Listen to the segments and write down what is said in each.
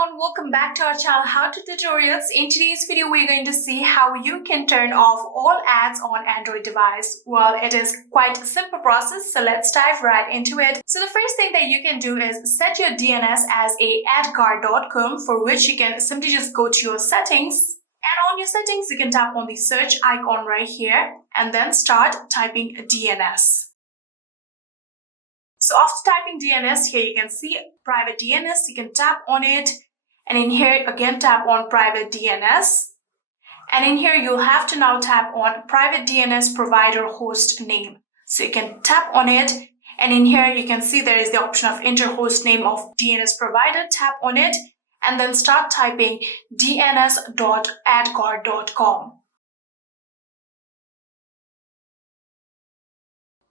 everyone, welcome back to our channel How to Tutorials. In today's video, we're going to see how you can turn off all ads on Android device. Well, it is quite a simple process, so let's dive right into it. So the first thing that you can do is set your DNS as a adguard.com, for which you can simply just go to your settings. And on your settings, you can tap on the search icon right here and then start typing DNS. So after typing DNS, here you can see private DNS, you can tap on it, and in here again tap on private DNS, and in here you'll have to now tap on private DNS provider host name. So you can tap on it, and in here you can see there is the option of enter host name of DNS provider, tap on it, and then start typing dns.adguard.com.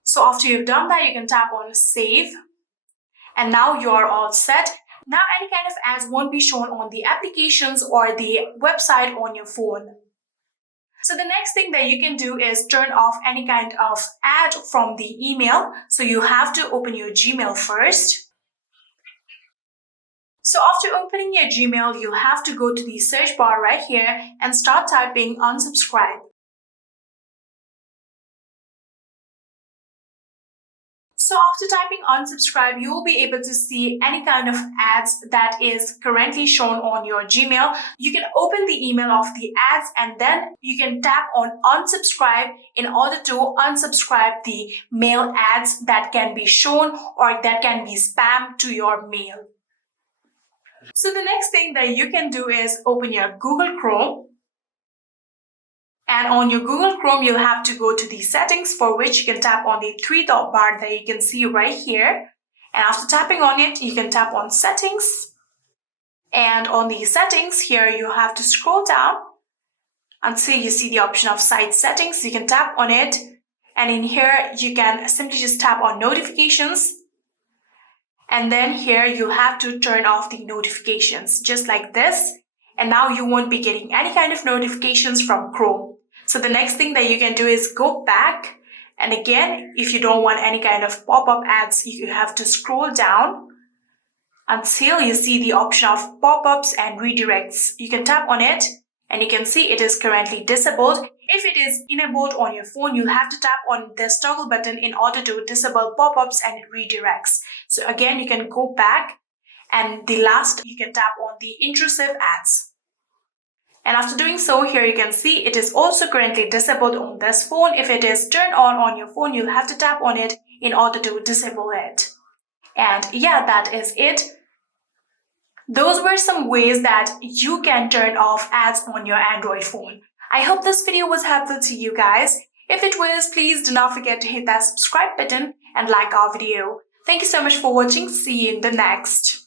So after you've done that, you can tap on save, and now you're all set. Now any kind of ads won't be shown on the applications or the website on your phone. So the next thing that you can do is turn off any kind of ad from the email. So you have to open your Gmail first. So after opening your Gmail, you have to go to the search bar right here and start typing unsubscribe. So after typing unsubscribe, you will be able to see any kind of ads that is currently shown on your Gmail. You can open the email of the ads and then you can tap on unsubscribe in order to unsubscribe the mail ads that can be shown or that can be spam to your mail. So the next thing that you can do is open your Google Chrome. And on your Google Chrome, you'll have to go to the settings, for which you can tap on the three-dot bar that you can see right here. And after tapping on it, you can tap on settings. And on the settings here, you have to scroll down until you see the option of site settings. You can tap on it. And in here, you can simply just tap on notifications. And then here, you have to turn off the notifications, just like this. And now you won't be getting any kind of notifications from Chrome. So the next thing that you can do is go back, and again, if you don't want any kind of pop-up ads, you have to scroll down until you see the option of pop-ups and redirects. You can tap on it and you can see it is currently disabled. If it is enabled on your phone, you'll have to tap on this toggle button in order to disable pop-ups and redirects. So again, you can go back, and the last, you can tap on the intrusive ads. And after doing so, here you can see it is also currently disabled on this phone. If it is turned on your phone, you'll have to tap on it in order to disable it. And yeah, that is it. Those were some ways that you can turn off ads on your Android phone. I hope this video was helpful to you guys. If it was, please do not forget to hit that subscribe button and like our video. Thank you so much for watching. See you in the next.